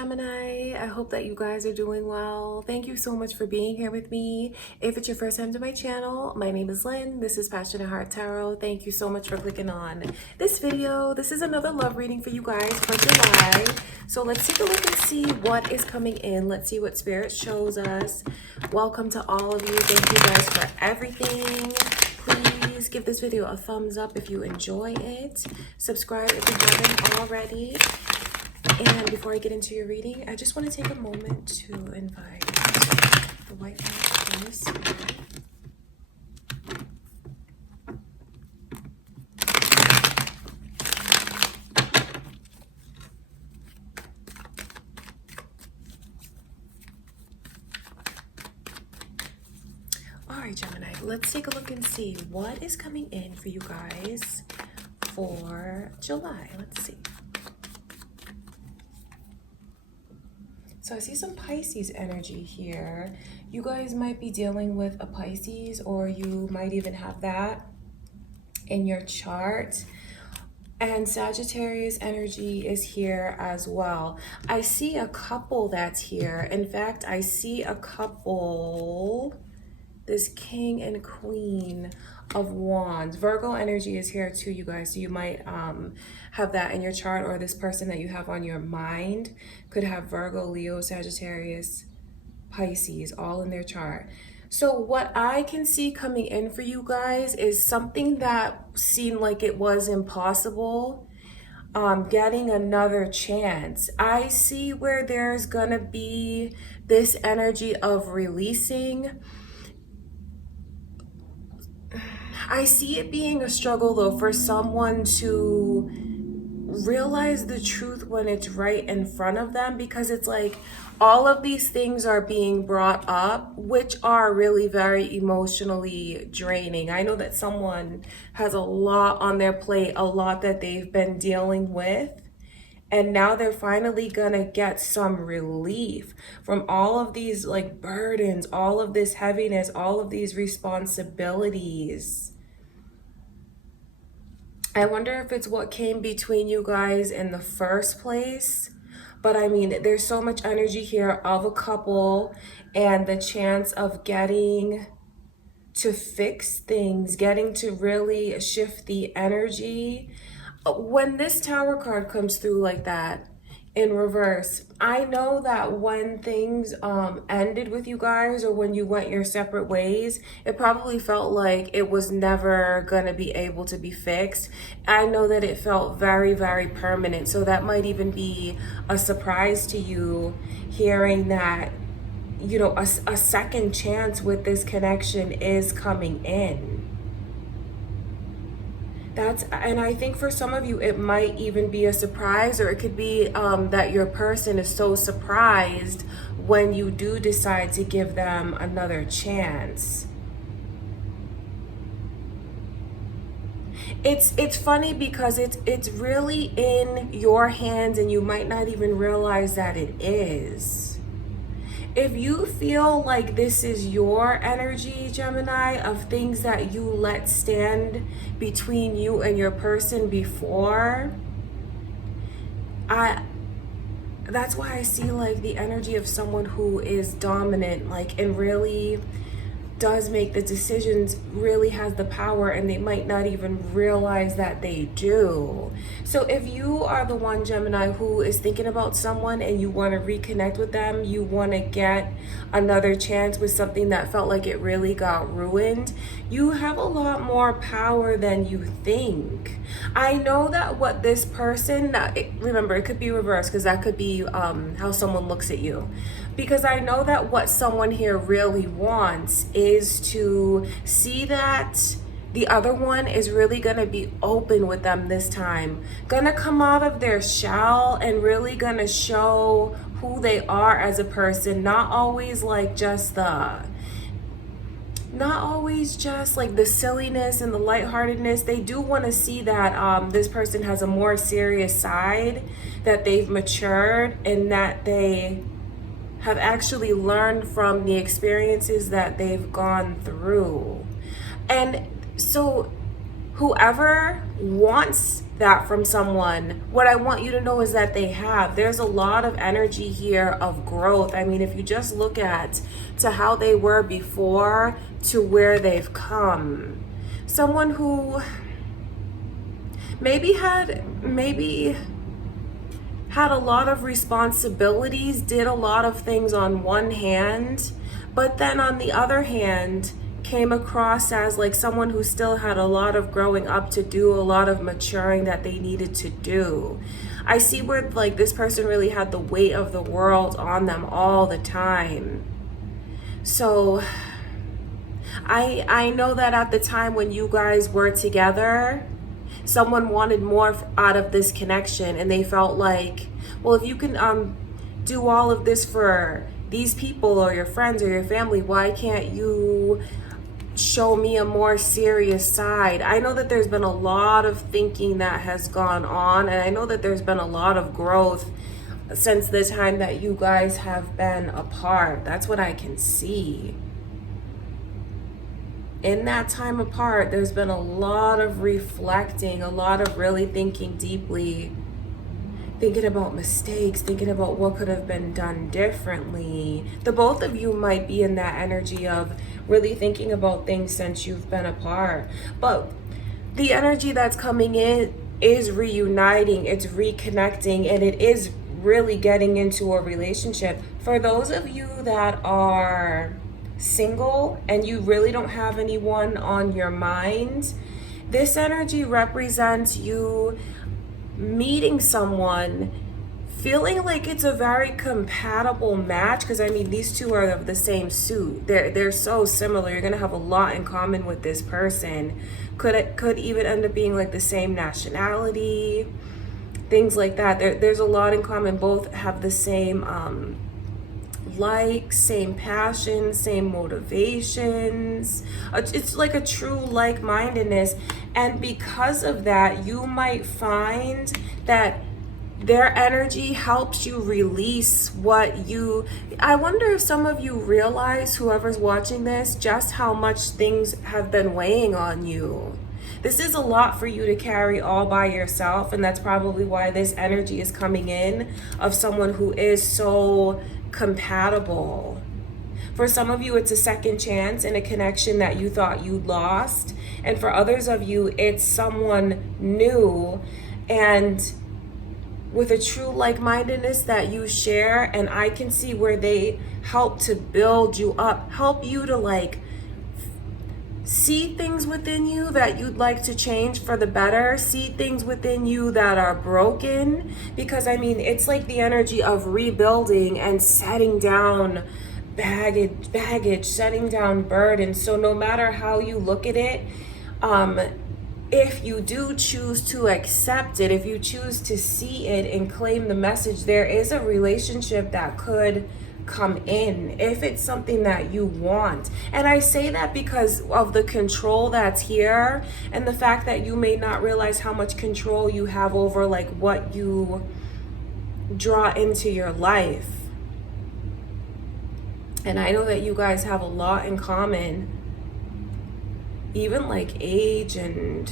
Gemini. I hope that you guys are doing well. Thank you so much for being here with me. If it's your first time to my channel, my name is Lynn. This is Passionate Heart Tarot. Thank you so much for clicking on this video. This is another love reading for you guys for July. So let's take a look and see what is coming in. Let's see what Spirit shows us. Welcome to all of you. Thank you guys for everything. Please give this video a thumbs up if you enjoy it. Subscribe if you haven't already. And before I get into your reading, I just want to take a moment to invite the white light and the spirit. Alright, Gemini, let's take a look and see what is coming in for you guys for July. Let's see. So I see some Pisces energy here. You guys might be dealing with a Pisces, or you might even have that in your chart. And Sagittarius energy is here as well. I see a couple that's here. In fact, I see a couple, this King and Queen of Wands. Virgo energy is here too, you guys. So you might have that in your chart, or this person that you have on your mind could have Virgo, Leo, Sagittarius, Pisces all in their chart. So what I can see coming in for you guys is something that seemed like it was impossible, getting another chance. I see where there's gonna be this energy of releasing. I see it being a struggle though for someone to realize the truth when it's right in front of them, because it's like all of these things are being brought up, which are really very emotionally draining. I know that someone has a lot on their plate, a lot that they've been dealing with, and now they're finally gonna get some relief from all of these like burdens, all of this heaviness, all of these responsibilities. I wonder if it's what came between you guys in the first place. But I mean, there's so much energy here of a couple and the chance of getting to fix things, getting to really shift the energy. When this Tower card comes through like that in reverse, I know that when things ended with you guys, or when you went your separate ways, it probably felt like it was never gonna be able to be fixed. I know that it felt very, very permanent. So that might even be a surprise to you, hearing that, you know, a second chance with this connection is coming in. And I think for some of you, it might even be a surprise, or it could be that your person is so surprised when you do decide to give them another chance. It's funny because it's really in your hands, and you might not even realize that it is. If you feel like this is your energy, Gemini, of things that you let stand between you and your person before, that's why I see like the energy of someone who is dominant, like, and really does make the decisions, really has the power, and they might not even realize that they do. So if you are the one, Gemini, who is thinking about someone and you want to reconnect with them, you want to get another chance with something that felt like it really got ruined, you have a lot more power than you think. I know that what this person, remember, it could be reversed, because that could be how someone looks at you. Because I know that what someone here really wants is to see that the other one is really gonna be open with them this time, gonna come out of their shell and really gonna show who they are as a person, not always just the silliness and the lightheartedness. They do want to see that this person has a more serious side, that they've matured, and that they have actually learned from the experiences that they've gone through. And so whoever wants that from someone. What I want you to know is that they have. There's a lot of energy here of growth. I mean, if you just look at to how they were before to where they've come. Someone who maybe had a lot of responsibilities, did a lot of things on one hand, but then on the other hand, came across as like someone who still had a lot of growing up to do, a lot of maturing that they needed to do. I see where like this person really had the weight of the world on them all the time. So I know that at the time when you guys were together, someone wanted more out of this connection, and they felt like, well, if you can do all of this for these people or your friends or your family, why can't you show me a more serious side? I know that there's been a lot of thinking that has gone on, and I know that there's been a lot of growth since the time that you guys have been apart. That's what I can see. In that time apart, there's been a lot of reflecting, a lot of really thinking deeply, thinking about mistakes, thinking about what could have been done differently. The both of you might be in that energy of really thinking about things since you've been apart. But the energy that's coming in is reuniting, it's reconnecting, and it is really getting into a relationship. For those of you that are single and you really don't have anyone on your mind, this energy represents you meeting someone, feeling like it's a very compatible match, because I mean these two are of the same suit. They're so similar. You're gonna have a lot in common with this person. Could even end up being like the same nationality, things like that. There's a lot in common. Both have the same same passion, same motivations. It's like a true like-mindedness. And because of that, you might find that their energy helps you release I wonder if some of you realize, whoever's watching this, just how much things have been weighing on you. This is a lot for you to carry all by yourself, and that's probably why this energy is coming in of someone who is so compatible. For some of you, it's a second chance in a connection that you thought you lost. And for others of you, it's someone new and with a true like-mindedness that you share. And I can see where they help to build you up, help you to like see things within you that you'd like to change for the better, see things within you that are broken, because I mean it's like the energy of rebuilding and setting down baggage, setting down burdens. So no matter how you look at it, if you do choose to accept it, if you choose to see it and claim the message, there is a relationship that could come in if it's something that you want. And I say that because of the control that's here and the fact that you may not realize how much control you have over like what you draw into your life. And I know that you guys have a lot in common, even like age and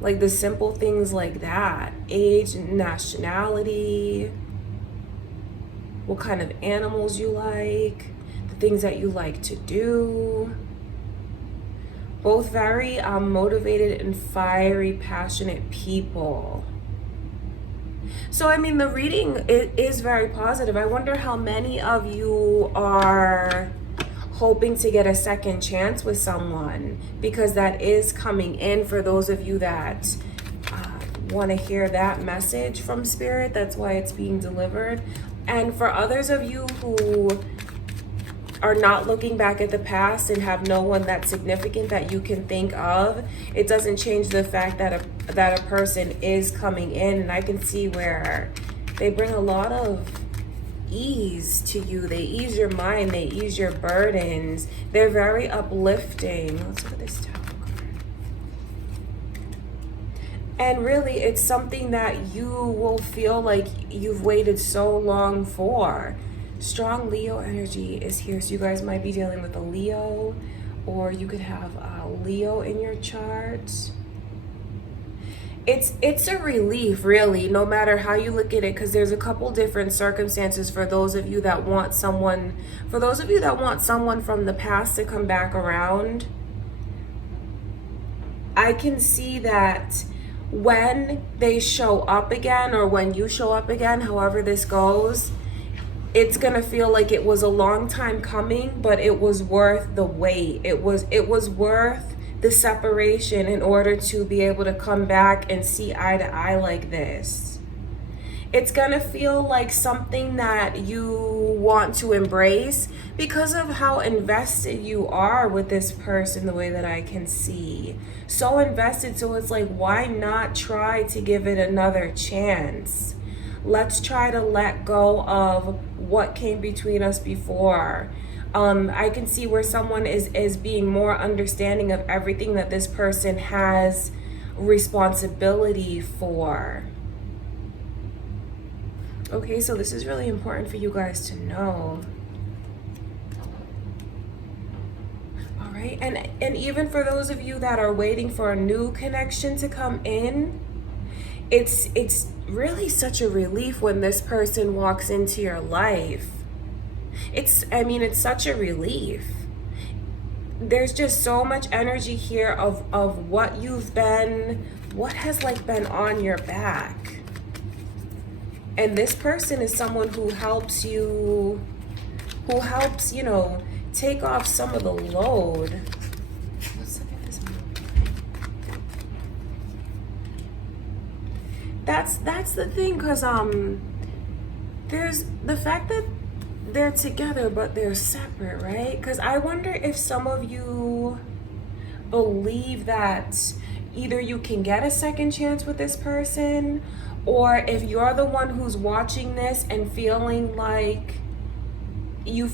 like the simple things like that, age and nationality, what kind of animals you like, the things that you like to do. Both very motivated and fiery, passionate people. So, I mean, the reading is very positive. I wonder how many of you are hoping to get a second chance with someone, because that is coming in for those of you that want to hear that message from Spirit. That's why it's being delivered. And for others of you who are not looking back at the past and have no one that's significant that you can think of, it doesn't change the fact that a person is coming in. And I can see where they bring a lot of ease to you. They ease your mind. They ease your burdens. They're very uplifting. Let's look at this tower card. And really, it's something that you will feel like you've waited so long for. Strong Leo energy is here. So you guys might be dealing with a Leo, or you could have a Leo in your chart. It's a relief, really, no matter how you look at it, because there's a couple different circumstances for those of you that want someone, from the past to come back around. I can see that when they show up again, or when you show up again, however this goes, it's gonna feel like it was a long time coming, but it was worth the wait. It was worth the separation in order to be able to come back and see eye to eye like this. It's gonna feel like something that you want to embrace because of how invested you are with this person, the way that I can see. So invested, so it's like, why not try to give it another chance? Let's try to let go of what came between us before. I can see where someone is being more understanding of everything that this person has responsibility for. Okay, so this is really important for you guys to know. All right, and even for those of you that are waiting for a new connection to come in, it's really such a relief when this person walks into your life. It's such a relief. There's just so much energy here of what has like been on your back. And this person is someone who helps, take off some of the load. Let's look at this. That's the thing, because there's the fact that they're together but they're separate, right? Because I wonder if some of you believe that either you can get a second chance with this person, or if you're the one who's watching this and feeling like you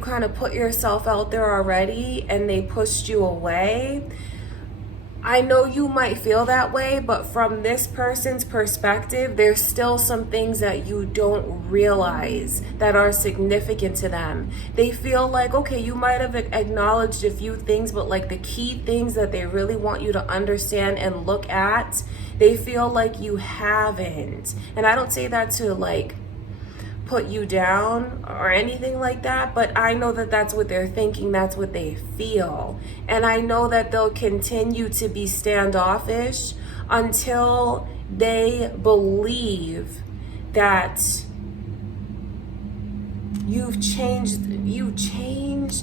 kind of put yourself out there already and they pushed you away. I know you might feel that way, but from this person's perspective, there's still some things that you don't realize that are significant to them. They feel like, okay, you might have acknowledged a few things, but like the key things that they really want you to understand and look at, they feel like you haven't. And I don't say that to like put you down or anything like that, but I know that that's what they're thinking, that's what they feel. And I know that they'll continue to be standoffish until they believe that you've changed,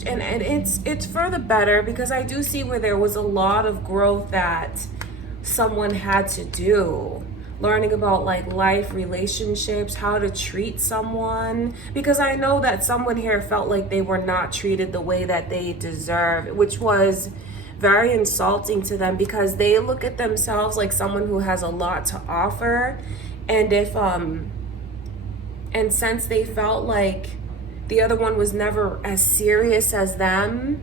and it's for the better, because I do see where there was a lot of growth that someone had to do. Learning about like life, relationships, how to treat someone, because I know that someone here felt like they were not treated the way that they deserve, which was very insulting to them, because they look at themselves like someone who has a lot to offer. And since they felt like the other one was never as serious as them,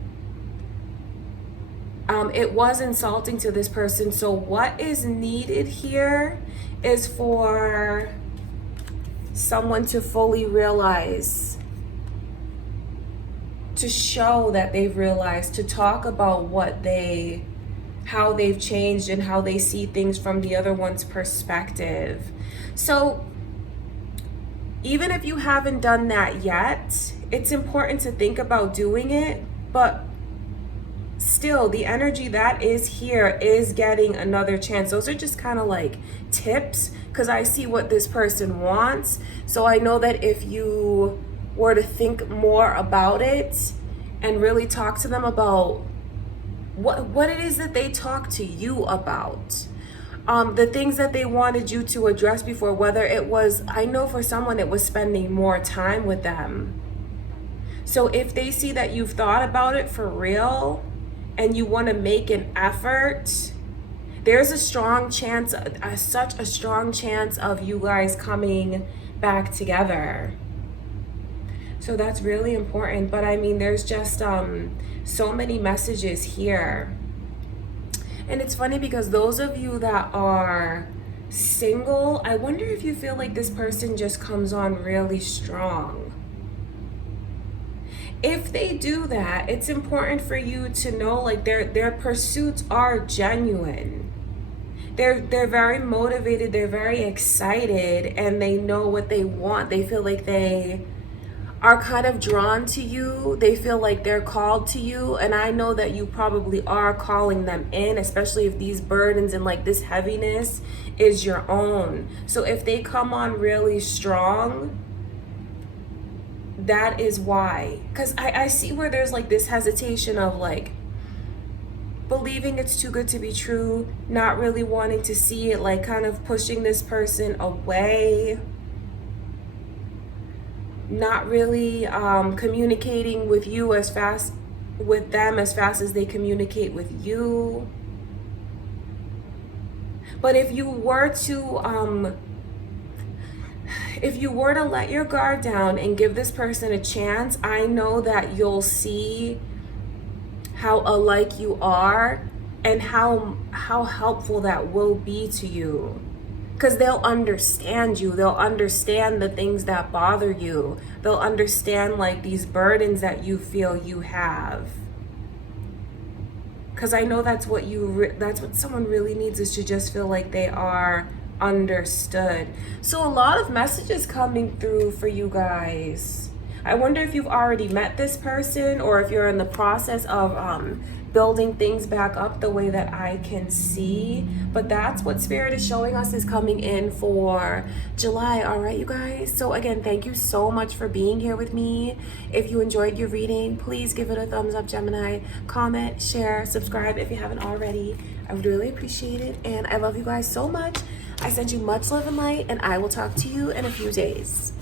it was insulting to this person. So what is needed here is for someone to fully realize, to show that they've realized, to talk about how they've changed and how they see things from the other one's perspective. So even if you haven't done that yet, it's important to think about doing it, but still the energy that is here is getting another chance. Those are just kind of like tips, because I see what this person wants. So I know that if you were to think more about it and really talk to them about what it is that they talk to you about, the things that they wanted you to address before, whether it was, I know for someone it was spending more time with them. So if they see that you've thought about it for real and you want to make an effort, there's a strong chance, such a strong chance of you guys coming back together. So that's really important. But I mean, there's just so many messages here. And it's funny because those of you that are single, I wonder if you feel like this person just comes on really strong. If they do that, it's important for you to know like their pursuits are genuine. They're very motivated, they're very excited, and they know what they want. They feel like they are kind of drawn to you. They feel like they're called to you. And I know that you probably are calling them in, especially if these burdens and like this heaviness is your own. So if they come on really strong, that is why. Because I see where there's like this hesitation of like believing it's too good to be true, not really wanting to see it, like kind of pushing this person away, not really communicating with you as fast with them as fast as they communicate with you. But if you were to let your guard down and give this person a chance, I know that you'll see how alike you are and how helpful that will be to you. Because they'll understand you. They'll understand the things that bother you. They'll understand like these burdens that you feel you have. Because I know that's what that's what someone really needs, is to just feel like they are understood. So a lot of messages coming through for you guys. I wonder if you've already met this person, or if you're in the process of building things back up the way that I can see. But that's what Spirit is showing us is coming in for July. All right, you guys. So again, thank you so much for being here with me. If you enjoyed your reading, please give it a thumbs up, Gemini. Comment, share, subscribe if you haven't already. I would really appreciate it. And I love you guys so much. I send you much love and light, and I will talk to you in a few days.